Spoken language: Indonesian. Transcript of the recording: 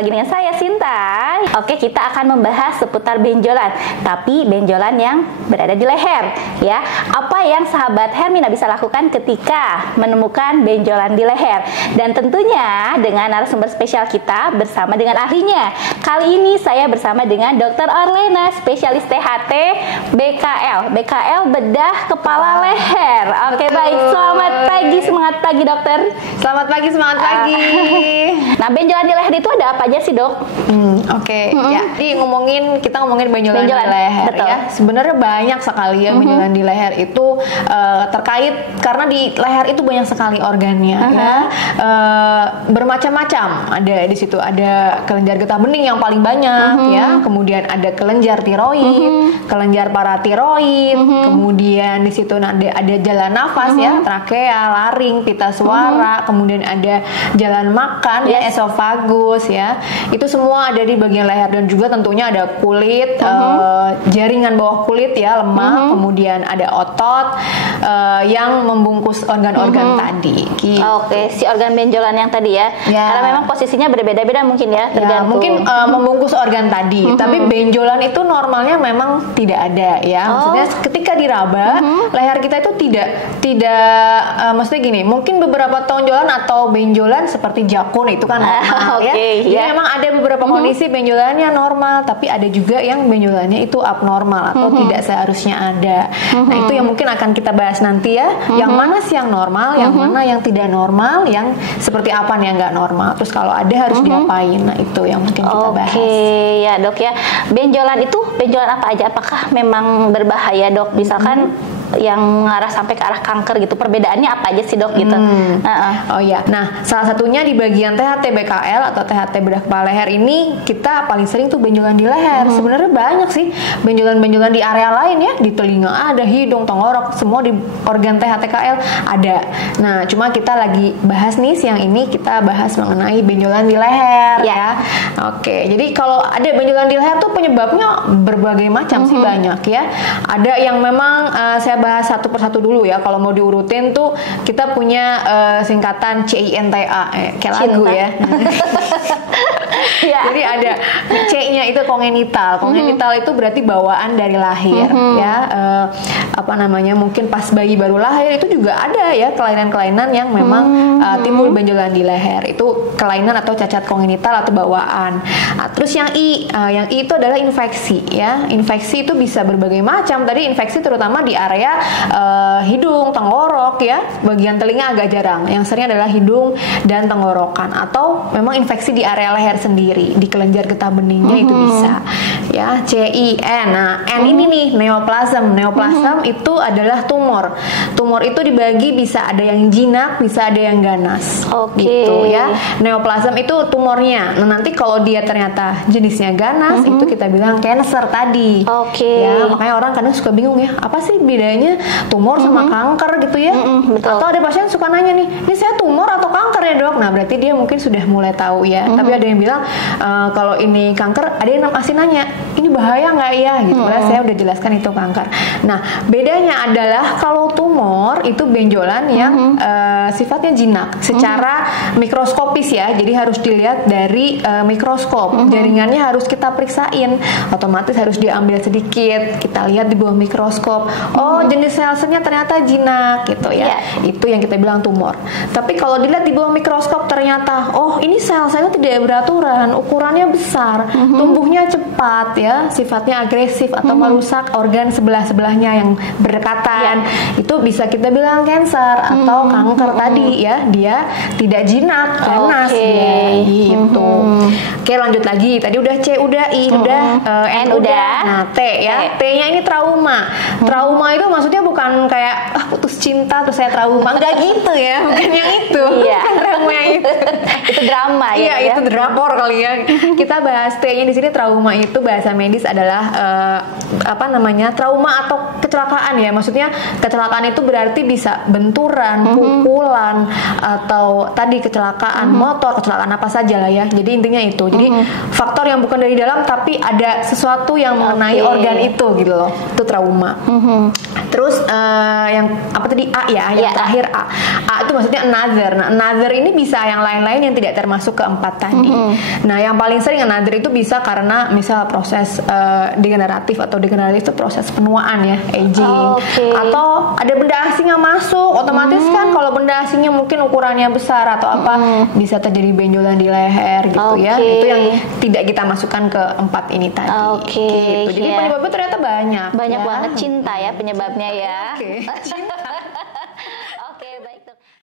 lagi dengan saya Sinta. Oke, kita akan membahas seputar benjolan, tapi benjolan yang berada di leher ya. Apa yang sahabat Hermina bisa lakukan ketika menemukan benjolan di leher? Dan tentunya dengan narasumber spesial kita bersama dengan ahlinya. Kali ini saya bersama dengan Dr. Orlena, spesialis THT BKL bedah kepala leher. Oke, baik. Selamat pagi, semangat pagi dokter. Selamat pagi, semangat pagi. Nah, benjolan di leher itu ada apa aja sih dok? Oke. Ya, jadi kita ngomongin benjolan di leher. Betul. Ya. Sebenarnya banyak sekali ya benjolan di leher itu terkait karena di leher itu banyak sekali organnya. Ya. Bermacam-macam. Ada di situ ada kelenjar getah bening yang paling banyak ya. Kemudian ada kelenjar tiroid, kelenjar paratiroid. Kemudian di situ ada jalan nafas ya, trakea, laring, pita suara. Kemudian ada jalan makan ya, esofagus ya. Itu semua ada di bagian leher, dan juga tentunya ada kulit, jaringan bawah kulit ya, lemak. Kemudian ada otot yang membungkus organ-organ tadi. Gitu. Oke, si organ benjolan yang tadi ya. Karena memang posisinya berbeda-beda mungkin ya, tergantung. Mungkin membungkus organ tadi, tapi benjolan itu normalnya memang tidak ada ya. Maksudnya ketika diraba, leher kita itu tidak maksudnya gini, mungkin beberapa tonjolan atau benjolan seperti jakun itu kan normal ya. Jadi memang ada beberapa kondisi benjolannya normal, tapi ada juga yang benjolannya itu abnormal atau tidak seharusnya ada. Nah, itu yang mungkin akan kita bahas nanti ya. Yang mana sih yang normal, yang mana yang tidak normal, yang seperti apa nih yang nggak normal. Terus kalau ada harus diapain. Nah, itu yang mungkin kita bahas. Oke, ya dok ya. Benjolan apa aja? Apakah memang berbahaya dok? Misalkan yang mengarah sampai ke arah kanker gitu, perbedaannya apa aja sih dok gitu? Oh ya, nah salah satunya di bagian THT BKL atau THT bedah kepala leher ini kita paling sering tuh benjolan di leher. Sebenarnya banyak sih benjolan-benjolan di area lain ya, di telinga ada, hidung, tenggorok, semua di organ THT-KL ada. Nah, cuma kita lagi bahas nih, siang ini kita bahas mengenai benjolan di leher ya. Oke, jadi kalau ada benjolan di leher tuh penyebabnya berbagai macam sih, banyak ya. Ada yang memang saya bahas satu persatu dulu ya. Kalau mau diurutin tuh kita punya singkatan CINTA kayak lagu ya. Jadi ada C-nya itu kongenital. Kongenital itu berarti bawaan dari lahir ya. Apa namanya? Mungkin pas bayi baru lahir itu juga ada ya kelainan-kelainan yang memang timbul benjolan di leher. Itu kelainan atau cacat kongenital atau bawaan. Nah, terus yang I itu adalah infeksi ya. Infeksi itu bisa berbagai macam. Tadi infeksi terutama di area hidung, tenggorok ya, bagian telinga agak jarang. Yang sering adalah hidung dan tenggorokan, atau memang infeksi di area leher sendiri, di kelenjar getah beningnya itu bisa ya. CIN. Nah, N ini nih neoplasm. Neoplasm itu adalah tumor. Tumor itu dibagi, bisa ada yang jinak, bisa ada yang ganas. Gitu ya. Neoplasm itu tumornya. Nah, nanti kalau dia ternyata jenisnya ganas, itu kita bilang cancer tadi. Ya, makanya orang kadang suka bingung ya, apa sih bedanya tumor sama kanker gitu ya. Atau ada pasien suka nanya nih, ini saya tumor atau kanker ya dok? Nah, berarti dia mungkin sudah mulai tahu ya. Tapi ada yang bilang kalau ini kanker, ada yang masih nanya, ini bahaya nggak ya gitu. Padahal saya udah jelaskan itu kanker. Nah, bedanya adalah kalau tumor itu benjolan yang sifatnya jinak secara mikroskopis ya. Jadi harus dilihat dari mikroskop. Jaringannya harus kita periksain, otomatis harus diambil sedikit, kita lihat di bawah mikroskop. Oh, jenis sel-selnya ternyata jinak gitu ya. Itu yang kita bilang tumor. Tapi kalau dilihat di bawah mikroskop ternyata, oh ini sel-selnya tidak beraturan, ukurannya besar, tumbuhnya cepat ya, sifatnya agresif atau merusak organ sebelah-sebelahnya yang berdekatan. Itu bisa kita bilang cancer atau kanker tadi ya. Dia tidak jinak, ganas dia gitu. Oke, lanjut lagi. Tadi udah C, udah I, udah N udah. Nah, T ya. T-nya ini trauma. Trauma itu maksudnya bukan kayak putus cinta terus saya trauma, enggak gitu ya, bukan yang itu. Bukan trauma yang itu. Itu drama ya. Iya, itu drakor kali ya. Kita bahas T-nya di sini. Trauma itu bahasa medis adalah trauma atau kecelakaan ya. Maksudnya kecelakaan itu berarti bisa benturan, pukulan, atau tadi kecelakaan motor, kecelakaan apa saja lah ya. Jadi intinya itu. Jadi faktor yang bukan dari dalam tapi ada sesuatu yang mengenai organ itu gitu loh. Itu trauma. Terus yang apa tadi A ya, yang terakhir A. A itu maksudnya another. Nah, another another ini bisa yang lain-lain yang tidak termasuk keempat tadi. Nah, yang paling sering another itu bisa karena misal proses degeneratif itu proses penuaan ya, aging. Atau ada benda asing yang masuk, otomatis kan kalau benda asingnya mungkin ukurannya besar atau apa, bisa terjadi benjolan di leher gitu ya. Itu yang tidak kita masukkan ke empat ini tadi. Gitu. Jadi penyebabnya ternyata banyak. Banyak banget, cinta ya penyebabnya ya. Cinta.